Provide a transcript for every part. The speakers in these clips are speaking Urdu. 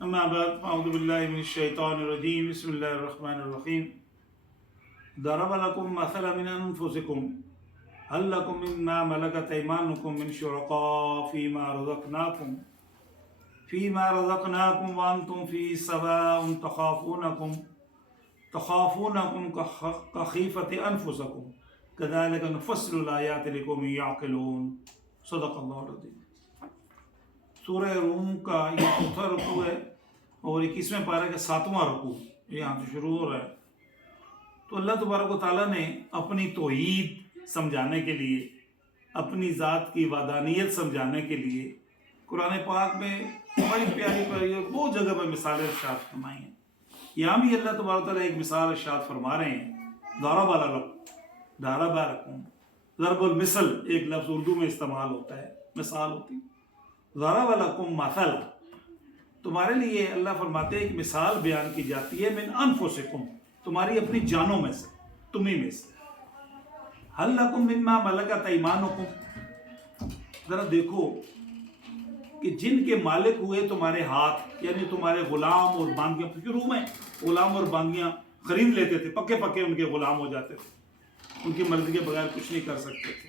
اما بعد اعوذ باللہ من الشیطان الرجیم بسم اللہ الرحمن الرحیم ضرب لکم مثلا من انفسکم هل لکم مما ملکت ایمانکم من شرکاء فیما رزقناکم وانتم فیہ سواء تخافونکم کخیفۃ انفسکم کذالک نفصل الآیات لقوم یعقلون۔ صدق اللہ العظیم۔ سورہ روم کا یہ چوتھا رکوع ہے اور 21ویں پارہ کا 7واں رکوع یہاں سے شروع ہو رہا ہے۔ تو اللہ تبارک و تعالیٰ نے اپنی توحید سمجھانے کے لیے، اپنی ذات کی وحدانیت سمجھانے کے لیے قرآن پاک میں بڑی پیاری پیاری بہت جگہ پر مثالیں ارشاد فرمائی ہیں۔ یہاں بھی اللہ تبارک و تعالیٰ ایک مثال ارشاد فرما رہے ہیں، ضرب لکم، ضرب المثل ایک لفظ اردو میں استعمال ہوتا ہے، مثال ہوتی ہے۔ ضرب لکم مثل، تمہارے لیے اللہ فرماتے ہیں ایک مثال بیان کی جاتی ہے، من انفسکم، تمہاری اپنی جانوں میں سے، تمہیں میں سے۔ هل لکم مما ملکت ایمانکم، ذرا دیکھو کہ جن کے مالک ہوئے تمہارے ہاتھ، یعنی تمہارے غلام اور باندیاں، شروع میں غلام اور باندیاں خرید لیتے تھے، پکے پکے ان کے غلام ہو جاتے تھے، ان کی مرضی کے بغیر کچھ نہیں کر سکتے تھے۔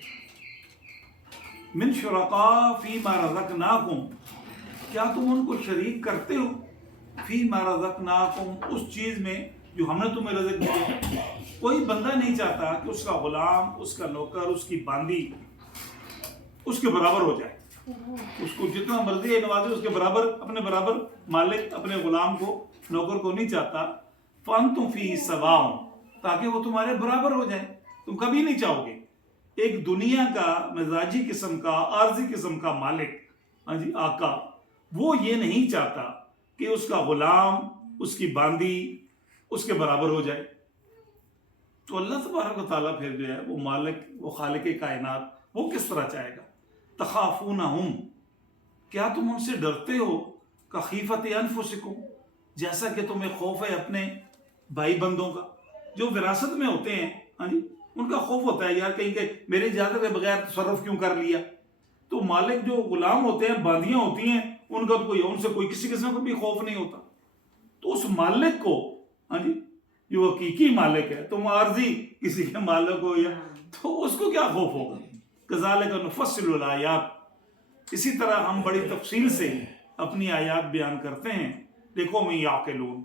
من شرکاء فیما رزقناکم، کیا تم ان کو شریک کرتے ہو فیما رزقناکم، اس چیز میں جو ہم نے تمہیں رزق دیا۔ کوئی بندہ نہیں چاہتا کہ اس کا غلام، اس کا نوکر، اس کی باندی اس کے برابر ہو جائے، اس کو جتنا مرضی ہے نوازے، اس کے برابر، اپنے برابر مالک اپنے غلام کو، نوکر کو نہیں چاہتا۔ فانتم فیہ سواء، تاکہ وہ تمہارے برابر ہو جائے، تم کبھی نہیں چاہو گے۔ ایک دنیا کا مزاجی قسم کا، عارضی قسم کا مالک، آقا، وہ یہ نہیں چاہتا کہ اس کا غلام، اس کی باندی اس کے برابر ہو جائے۔ تو اللہ تبارک و تعالیٰ پھر جو ہے وہ مالک، وہ خالق کائنات، وہ کس طرح چاہے گا؟ تخافونہم، کیا تم ان سے ڈرتے ہو؟ کخیفۃ انفسکم، جیسا کہ تمہیں خوف ہے اپنے بھائی بندوں کا جو وراثت میں ہوتے ہیں، ان کا خوف ہوتا ہے، یار کہیں کہ میری اجازت کے بغیر تصرف کیوں کر لیا۔ تو مالک جو غلام ہوتے ہیں، باندیاں ہوتی ہیں، ان کا کوئی، ان سے کوئی کسی قسم کا بھی خوف نہیں ہوتا۔ تو اس مالک کو، جو حقیقی مالک ہے، تم عارضی کسی کے مالک ہو، یا تو اس کو کیا خوف ہوگا؟ کذالک نفصل الآیات، اسی طرح ہم بڑی تفصیل سے اپنی آیات بیان کرتے ہیں، لقوم یعقلون،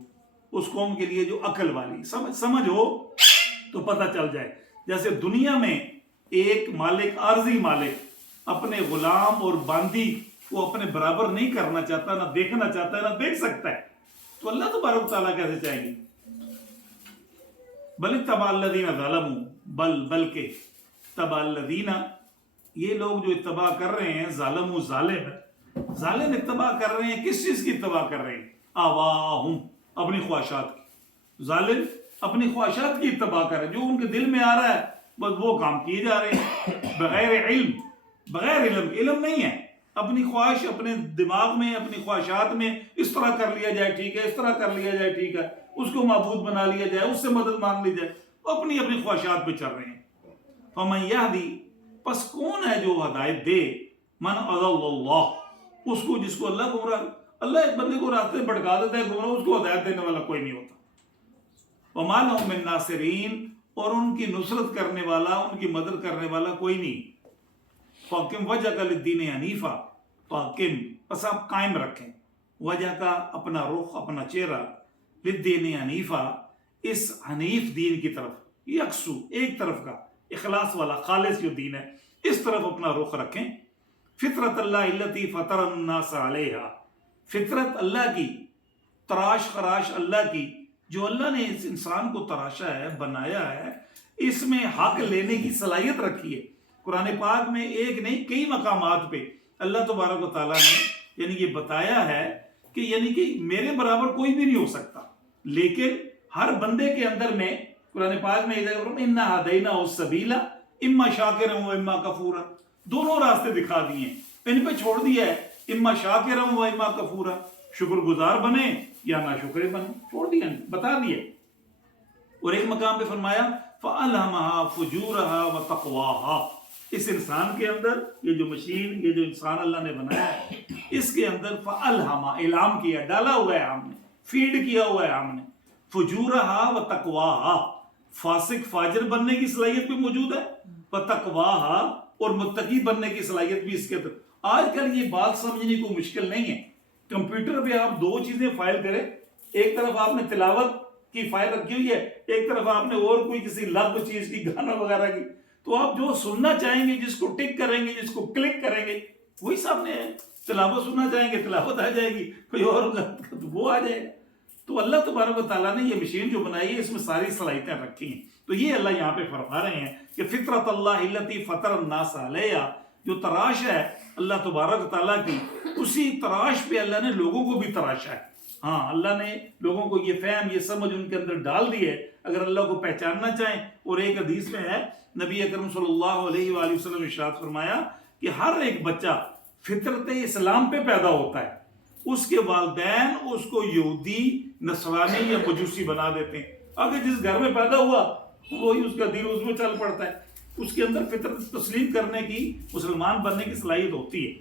اس قوم کے لیے جو عقل والی، سمجھ ہو تو پتہ چل جائے۔ جیسے دنیا میں ایک مالک، عارضی مالک، اپنے غلام اور باندی کو اپنے برابر نہیں کرنا چاہتا، نہ دیکھنا چاہتا ہے، نہ دیکھ سکتا ہے، تو اللہ تبارک تعالیٰ کیسے چاہیں گے؟ بل اتبع الذین ظلموا، بلکہ تبع الذین، یہ لوگ جو اتباع کر رہے ہیں، ظالم ظالم اتباع کر رہے ہیں، کس چیز کی اتباع کر رہے ہیں؟ آواہم، اپنی خواہشات کی۔ ظالم اپنی خواہشات کی اتباع کر رہے ہیں، جو ان کے دل میں آ رہا ہے بس وہ کام کیے جا رہے ہیں، بغیر علم، بغیر علم نہیں ہے، اپنی خواہش، اپنے دماغ میں، اپنی خواہشات میں، اس طرح کر لیا جائے ٹھیک ہے، اس طرح کر لیا جائے ٹھیک ہے، اس کو معبود بنا لیا جائے، اس سے مدد مانگ لی جائے، اپنی خواہشات پہ چل رہے ہیں۔ فمن یہدی، پس کون ہے جو ہدایت دے؟ من اضل اللہ، اس کو جس کو اللہ گمراہ، اللہ ایک بندے کو راستے بھٹکا دیتا ہے گمراہ، اس کو ہدایت دینے والا کوئی نہیں ہوتا۔ وما لهم من ناصرین، اور ان کی نصرت کرنے والا، ان کی مدد کرنے والا کوئی نہیں۔ فاقم وجہک للدین حنیفا، فاقم، پس آپ قائم رکھیں، وجہ کا، اپنا رخ، اپنا چہرہ، للدین حنیفا، اس حنیف دین کی طرف، یکسو، ایک طرف کا، اخلاص والا، خالص جو دین ہے، اس طرف اپنا رخ رکھیں۔ فطرت اللہ التی فطر الناس علیہا، فطرت اللہ کی، تراش خراش اللہ کی، جو اللہ نے اس انسان کو تراشا ہے، بنایا ہے، اس میں حق لینے کی صلاحیت رکھی ہے۔ قرآن پاک میں ایک نہیں، کئی مقامات پہ اللہ تبارک و تعالیٰ نے یہ بتایا ہے کہ میرے برابر کوئی بھی نہیں ہو سکتا، لیکن ہر بندے کے اندر میں، قرآن پاک میں اِنَّا هَدَيْنَاهُ السَّبِيلَ اِمَّا شَاكِرًا وَإِمَّا كَفُورًا، دونوں راستے دکھا دیے ہیں، ان پہ چھوڑ دیا ہے، اِمَّا شَاكِرًا وَإِمَّا كَفُورًا، شکر گزار بنے یا ناشکرے بنے، چھوڑ دیا، بتا دیا۔ اور ایک مقام پہ فرمایا فَأَلْهَمَهَا فُجُورَهَا وَتَقْوَاهَا، اس انسان کے اندر، یہ جو مشین، یہ جو انسان اللہ نے بنایا ہے، اس کے اندر فَأَلْهَمَا اعلام کیا، ڈالا ہوا ہے ہم نے، فیڈ کیا ہوا ہے ہم نے، فجورہا و تقواہا، فاسق فاجر بننے کی صلاحیت بھی موجود ہے، وتقواہا اور متقی بننے کی صلاحیت بھی اس کے اندر۔ آج کل یہ بات سمجھنے کو مشکل نہیں ہے، کمپیوٹر پہ آپ دو چیزیں فائل کریں، ایک طرف آپ نے تلاوت کی فائل رکھی ہوئی ہے، ایک طرف آپ نے اور کوئی کسی لغو چیز کی، گانا وغیرہ کی، تو آپ جو سننا چاہیں گے، جس کو ٹک کریں گے، جس کو کلک کریں گے، وہی سامنے ہے۔ تلاوت سننا چاہیں گے تلاوت آ جائے گی، کوئی اور وہ آ جائے گا۔ تو اللہ تبارک و تعالیٰ نے یہ مشین جو بنائی ہے اس میں ساری صلاحیتیں رکھی ہیں۔ تو یہ اللہ یہاں پہ فرما رہے ہیں کہ فطرت اللہ التی فطر الناس علیہا، جو تراش ہے اللہ تبارک و تعالیٰ کی، اسی تراش پہ اللہ نے لوگوں کو بھی تراشا ہے۔ ہاں، اللہ نے لوگوں کو یہ فہم، یہ سمجھ ان کے اندر ڈال دی ہے اگر اللہ کو پہچاننا چاہیں۔ اور ایک حدیث میں ہے، نبی اکرم صلی اللہ علیہ وآلہ وسلم نے ارشاد فرمایا کہ ہر ایک بچہ فطرت اسلام پہ پیدا ہوتا ہے، اس کے والدین اس کو یہودی، نصرانی یا مجوسی بنا دیتے ہیں۔ اگر جس گھر میں پیدا ہوا وہی اس کا دین اس میں چل پڑتا ہے، اس کے اندر فطرت تسلیم کرنے کی، مسلمان بننے کی صلاحیت ہوتی ہے۔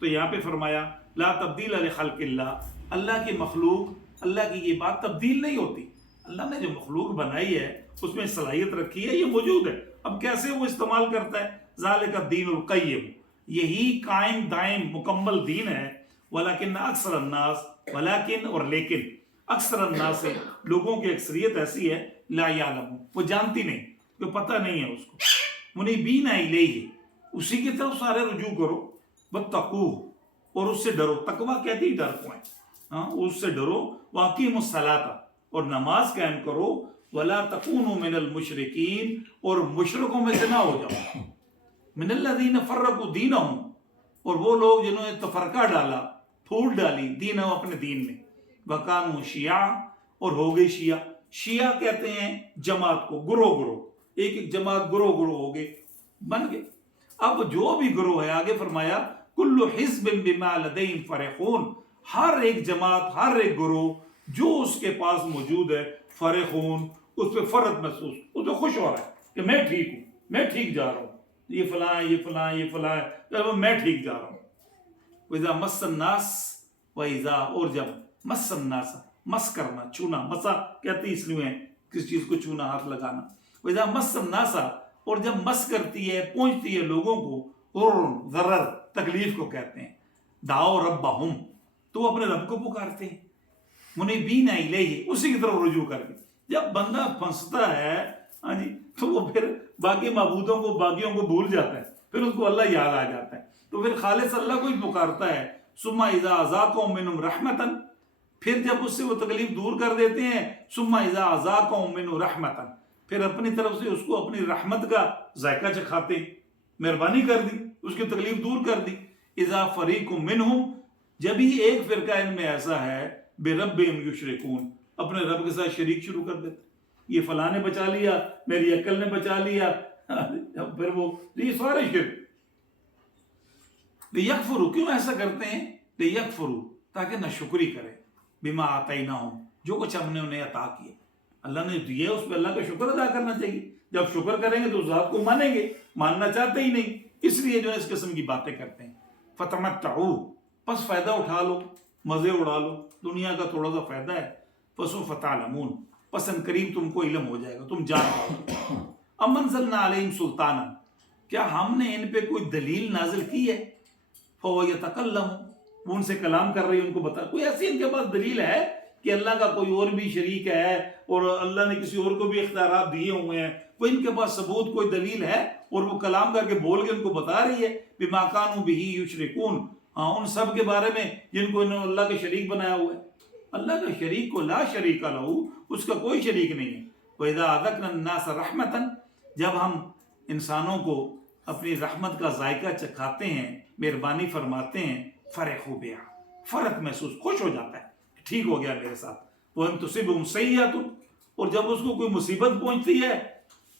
تو یہاں پہ فرمایا لا تبدیل لخلق اللہ، اللہ کی مخلوق، اللہ کی یہ بات تبدیل نہیں ہوتی۔ اللہ نے جو مخلوق بنائی ہے اس میں صلاحیت رکھی ہے، یہ موجود ہے، اب کیسے وہ استعمال کرتا ہے۔ ذالک الدین القیم، یہی قائم دائم مکمل دین ہے۔ ولیکن اکثر الناس، ولیکن اور لیکن، اکثر الناس سے لوگوں کی اکثریت ایسی ہے، لا یعلمون، وہ جانتی نہیں، وہ پتہ نہیں ہے اس کو۔ منیبین الیہ، اسی کی طرف سارے رجوع کرو، واتقوہ، اور اس سے ڈرو۔ تقویٰ کہتی ہی ڈر کو ہے، ہاں، اس سے ڈرو۔ واقیموا الصلاۃ، اور نماز قائم کرو۔ ولا تکونوا من المشرکین، اور مشرکوں میں سے نہ ہو جاؤ۔ من الذین فرقوا دینہم، اور وہ لوگ جنہوں نے تفرقہ ڈالا، پھوٹ ڈالی، دینہم، اپنے دین میں۔ وکانوا شیعا، اور ہو گئے شیعہ۔ شیعہ کہتے ہیں جماعت کو، گروہ گروہ، ایک ایک جماعت گروہ گروہ ہو گئے، بن گئے۔ اب جو بھی گروہ ہے، آگے فرمایا کل حزب بما لدیہم فرحون، ہر ایک جماعت، ہر ایک گروہ جو اس کے پاس موجود ہے، فرحون، اس پہ فرحت محسوس، اس پہ خوش ہو رہا ہے کہ میں ٹھیک ہوں، میں ٹھیک جا رہا ہوں، یہ فلاں ہے، یہ فلاں ہے، یہ فلاں ہے، میں ٹھیک جا رہا ہوں۔ وَإِذَا مَسَّ النَّاسَ، وَإِذَا، اور جب، مَسَّ النَّاسَ، مس کرنا، چھونا، مسا کہتے ہیں اس لیے ہے کس چیز کو چھونا، ہاتھ لگانا۔ وَإِذَا مَسَّ النَّاسَ، اور جب مس کرتی ہے، پہنچتی ہے لوگوں کو، ضرر، تکلیف کو کہتے ہیں، دعوا ربہم، تو اپنے رب کو پکارتے ہیں، منیبین الیہ، اسی کی طرف رجوع کر کے۔ جب بندہ پھنستا ہے، ہاں جی، تو وہ پھر باقی معبودوں کو، باقیوں کو بھول جاتا ہے، پھر اس کو اللہ یاد آ جاتا ہے، تو پھر خالص اللہ کو ہی پکارتا ہے۔ ثم اذا اذاقهم منهم رحمتا، پھر جب اس سے وہ تکلیف دور کر دیتے ہیں، ثم اذا اذاقهم منه رحمتا، پھر اپنی طرف سے اس کو اپنی رحمت کا ذائقہ چکھاتے ہیں، مہربانی کر دی، اس کی تکلیف دور کر دی۔ اذا فریق منهم، جب ہی ایک فرقہ ان میں ایسا ہے، بربہم یشرکون، اپنے رب کے ساتھ شریک شروع کر دیتے، یہ فلاں نے بچا لیا، میری عقل نے بچا لیا، پھر وہ یہ سارے شرک۔ لیکفروا، کیوں ایسا کرتے ہیں؟ لیکفروا، تاکہ ناشکری کرے، بما آتیناہم، جو کچھ ہم نے انہیں عطا کیا، اللہ نے دیا اس پہ اللہ کا شکر ادا کرنا چاہیے۔ جب شکر کریں گے تو اس ذات کو مانیں گے، ماننا چاہتے ہی نہیں، اس لیے جو ہے اس قسم کی باتیں کرتے ہیں۔ فتمتعوا، پس فائدہ اٹھا لو، مزے اڑا لو، دنیا کا تھوڑا سا فائدہ ہے۔ فسوف تعلمون، پس ان قریب تم کو علم ہو جائے گا، تم جان پاؤ گے۔ ام انزلنا علیہم سلطانا، کیا ہم نے ان پہ کوئی دلیل نازل کی ہے؟ فَهُوَ يَتَكَلَّمُ، وہ ان سے کلام کر رہی ہے، ان کو بتا، کوئی ایسی ان کے پاس دلیل ہے کہ اللہ کا کوئی اور بھی شریک ہے اور اللہ نے کسی اور کو بھی اختیارات دیے ہوئے ہیں؟ کوئی ان کے پاس ثبوت، کوئی دلیل ہے؟ اور وہ کلام کر کے بول کے ان کو بتا رہی ہے، بِمَا كَانُوا بِهِ يُشْرِكُونَ، ہاں، ان سب کے بارے میں جن کو انہوں نے اللہ کا شریک بنایا ہوا ہے۔ اللہ کا شریک کو لا شریک لہ، اس کا کوئی شریک نہیں ہے۔ وَإِذَا أَذَقْنَا النَّاسَ رَحْمَةً، جب ہم انسانوں کو اپنی رحمت کا ذائقہ چکھاتے ہیں، مہربانی فرماتے ہیں، فرحوا بہا، فرح محسوس، خوش ہو جاتا ہے، ٹھیک ہو گیا میرے ساتھ۔ وَإِن تُصِبْهُمْ سَیِّئَةٌ، اور جب اس کو کوئی مصیبت پہنچتی ہے،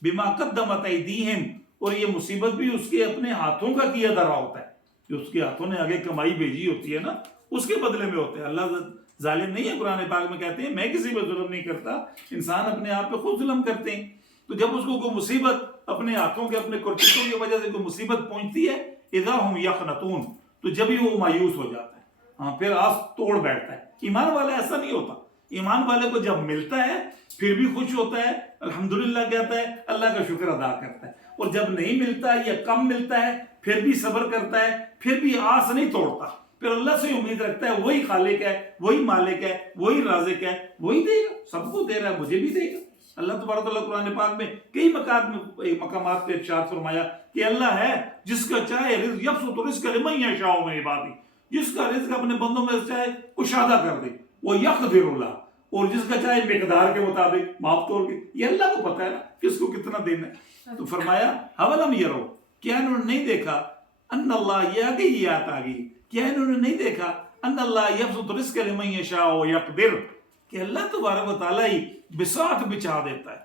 بِمَا قَدَّمَتْ أَیْدِیہم، اور یہ مصیبت بھی اس کے اپنے ہاتھوں کا کیا دھرا ہوتا ہے، جو اس کے ہاتھوں نے آگے کمائی بھیجی ہوتی ہے نا، اس کے بدلے میں ہوتا ہے۔ اللہ ظالم نہیں ہے، قرآن پاک میں کہتے ہیں میں کسی پہ ظلم نہیں کرتا، انسان اپنے آپ پہ خود ظلم کرتے ہیں۔ تو جب اس کو کوئی مصیبت اپنے ہاتھوں کے، اپنے کرتوتوں کی وجہ سے کوئی مصیبت پہنچتی ہے، اذا ہم یقنطون، تو جب ہی وہ مایوس ہو جاتا ہے، ہاں پھر آس توڑ بیٹھتا ہے. ایمان والا ایسا نہیں ہوتا. ایمان والے کو جب ملتا ہے پھر بھی خوش ہوتا ہے, الحمدللہ کہتا ہے, اللہ کا شکر ادا کرتا ہے. اور جب نہیں ملتا یا کم ملتا ہے پھر بھی صبر کرتا ہے, پھر بھی آس نہیں توڑتا, پھر اللہ سے امید رکھتا ہے وہی خالق ہے, وہی مالک ہے, وہی رازق ہے, وہی دے گا, سب کو دے رہا ہے, مجھے بھی دے گا. اللہ تبارک و تعالیٰ قرآن پاک میں کئی مقامات پہ ارشاد فرمایا کہ اللہ ہے جس کا چاہے رزق یبسط رزق لمن یشاء من عبادہ, جس کا رزق اپنے بندوں میں چاہے کشادہ کر دے, وہ یقدر اللہ, اور جس کا چاہے مقدار کے مطابق ماپ توڑ کے. یہ اللہ کو پتہ ہے نا کس کو کتنا دینا ہے. تو فرمایا اولم یرو, کیا انہوں نے نہیں دیکھا, ان اللہ, یہ آگے یہ آیت آ گئی, کیا انہوں نے نہیں دیکھا, ان اللہ یبسط رزق لمن یشاء ویقدر, کہ اللہ تبارک و تعالیٰ ہی بساط بچھا دیتا ہے,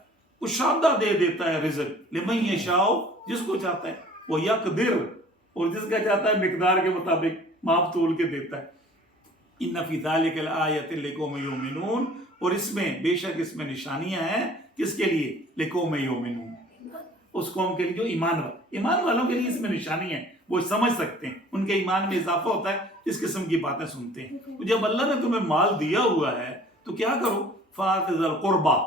کشادہ دے دیتا ہے رزق, لمن یشاء, جس کو چاہتا ہے, وہ یقدر, اور جس کا چاہتا ہے مقدار کے مطابق ماپ تول کے دیتا ہے. ان فی ذلک لآیۃ لقوم یؤمنون, اور اس میں بے شک اس میں نشانیاں ہیں, کس کے لیے, لقوم یؤمنون, اس قوم کے لیے جو ایمان والوں کے لیے اس میں نشانی ہے, وہ سمجھ سکتے ہیں, ان کے ایمان میں اضافہ ہوتا ہے, اس قسم کی باتیں سنتے ہیں. جب اللہ نے تمہیں مال دیا ہوا ہے تو کیا کرو, فآت ذی القربیٰ,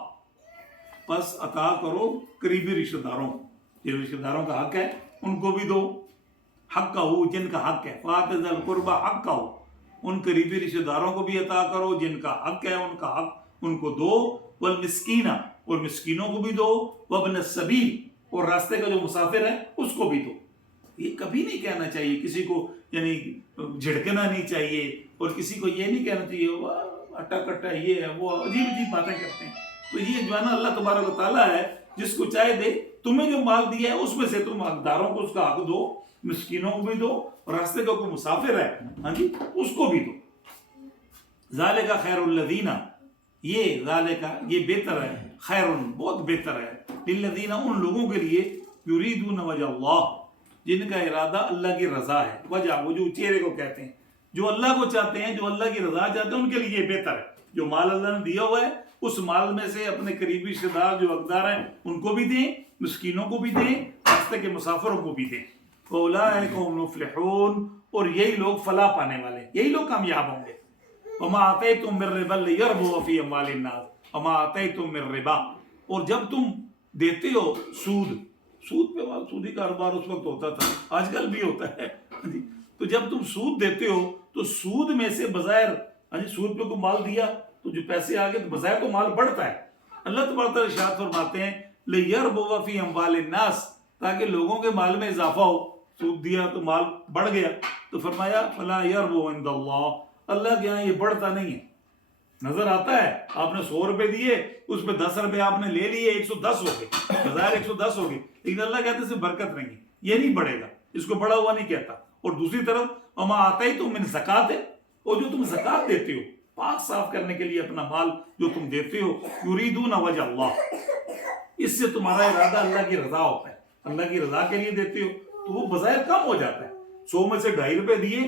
پس عطا کرو قریبی رشتہ داروں, جو رشتہ داروں کا حق ہے ان کو بھی دو, حق کا ہو, جن کا حق ہے, فآت ذی القربیٰ حق کا ہو, ان قریبی رشتہ داروں کو بھی عطا کرو, جن کا حق ہے ان کا حق ان کو دو, والمسکین, اور مسکینوں کو بھی دو, وابن السبیل, اور راستے کا جو مسافر ہے اس کو بھی دو. یہ کبھی نہیں کہنا چاہیے کسی کو, یعنی جھڑکنا نہیں چاہیے, اور کسی کو یہ نہیں کہنا چاہیے اٹا کٹا یہ ہے وہ, عجیب عجیب باتیں کرتے ہیں. تو یہ جو ہے نا اللہ تبارک و تعالیٰ ہے جس کو چاہے دے, تمہیں جو مال دیا ہے اس میں سے تم حقداروں کو اس کا حق دو, مسکینوں کو بھی دو, اور راستے کا کوئی مسافر ہے ہاں جی اس کو بھی دو. ذالک خیر الذین, یہ ذالک یہ بہتر ہے, خیر بہت بہتر ہے, للذین ان لوگوں کے لیے, یریدون وجہ اللہ, جن کا ارادہ اللہ کی رضا ہے. وجہ وہ جو چہرے کو کہتے ہیں, جو اللہ کو چاہتے ہیں, جو اللہ کی رضا چاہتے ہیں, ان کے لیے یہ بہتر ہے. جو مال اللہ نے دیا ہوا ہے اس مال میں سے اپنے قریبی رشتہ دار جو حقدار ہیں ان کو بھی دیں, مسکینوں کو بھی دیں, راستے کے مسافروں کو بھی دیں. فَأُولَٰئِکَ هُمُ الْمُفْلِحُونَ, اور یہی لوگ فلاح پانے والے, یہی لوگ کامیاب ہوں گے. وَمَا آتَيْتُم مِّن رِّبًا لِّيَرْبُوَ فِي أَمْوَالِ النَّاسِ وَمَا آتَيْتُم مِّن رِّبًا, اور جب تم دیتے ہو سود پہ سودی کاروبار اس وقت ہوتا تھا, آج کل بھی ہوتا ہے, تو جب تم سود دیتے ہو تو سود میں سے بظاہر, سود پہ کوئی مال دیا تو جو پیسے آگے تو بظاہر تو مال بڑھتا ہے. اللہ تبارک و تعالیٰ ارشاد فرماتے ہیں لِيَرْبُوَ فِي أَمْوَالِ النَّاسِ, تاکہ لوگوں کے مال میں اضافہ ہو, سود دیا تو مال بڑھ گیا, تو فرمایا فَلَا يَرْبُوَ عِنْدَ اللَّهِ, اللہ کے یہاں یہ بڑھتا نہیں ہے. نظر آتا ہے آپ نے 100 روپے دیے, اس پہ 10 روپے آپ نے لے لیے, 110 ہو گئے, بظاہر 110 ہو گئے, لیکن اللہ کہتے ہیں اس سے برکت نہیں ہے, یہ نہیں بڑھے گا, اس کو بڑا ہوا نہیں کہتا. اور دوسری طرف وَمَا آتَيْتُم مِّن زَکَاةٍ, اور جو تم زکوٰۃ دیتے ہو, پاک صاف کرنے کے لیے اپنا مال جو تم دیتے ہو, یریدون وجہ اللہ, اس سے تمہارا ارادہ اللہ کی رضا ہوتا ہے, اللہ کی رضا کے لیے دیتے ہو, تو وہ بظاہر کم ہو جاتا ہے. 100 میں سے 2.5 روپے دیے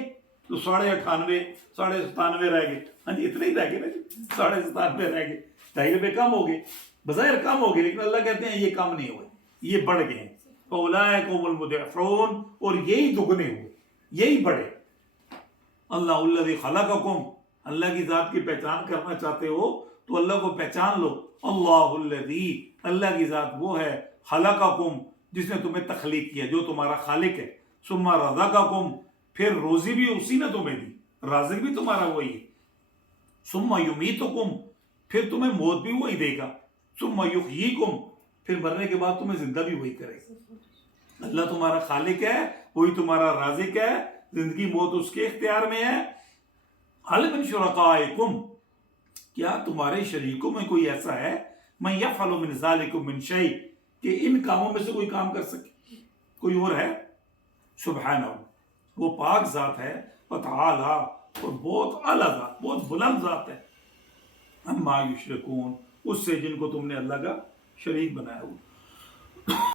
تو 98.5 97.5 رہ گئے, ہاں جی اتنے ہی رہ گئے نا جی, 97.5 رہ گئے, 2.5 روپے کم ہو گئے, بظاہر کم ہو گئے, لیکن اللہ کہتے ہیں یہ کم نہیں ہوئے, یہ بڑھ گئے ہیں. فَأُولَٰئِکَ هُمُ الْمُضِعَفُونَ, اور یہی دگنے ہوئے, یہی بڑھے. اللہ الذی خلقکم, اللہ کی ذات کی پہچان کرنا چاہتے ہو تو اللہ کو پہچان لو. اللہ الذی, اللہ کی ذات وہ ہے, خلقکم, جس نے تمہیں تخلیق کیا, جو تمہارا خالق ہے. ثم رزقکم, پھر روزی بھی اسی نے تمہیں دی, رازق بھی تمہارا وہی ہے. ثم یمیتکم, پھر تمہیں موت بھی وہی دے گا. ثم یحییکم, پھر مرنے کے بعد تمہیں زندہ بھی وہی کرے گا. اللہ تمہارا خالق ہے, وہی تمہارا رازق ہے, زندگی موت اس کے اختیار میں ہے. هل من شرکائکم, کیا تمہارے شریکوں میں کوئی ایسا ہے, من یفعل من ذلکم من شیء, کہ ان کاموں میں سے کوئی کام کر سکے, کوئی اور ہے؟ سبحانہ, وہ پاک ذات ہے, وتعالی, اور بہت اعلیٰ ذات, بہت بلند ذات ہے. اما یشرکون, اس سے جن کو تم نے اللہ کا شریک بنایا ہوا.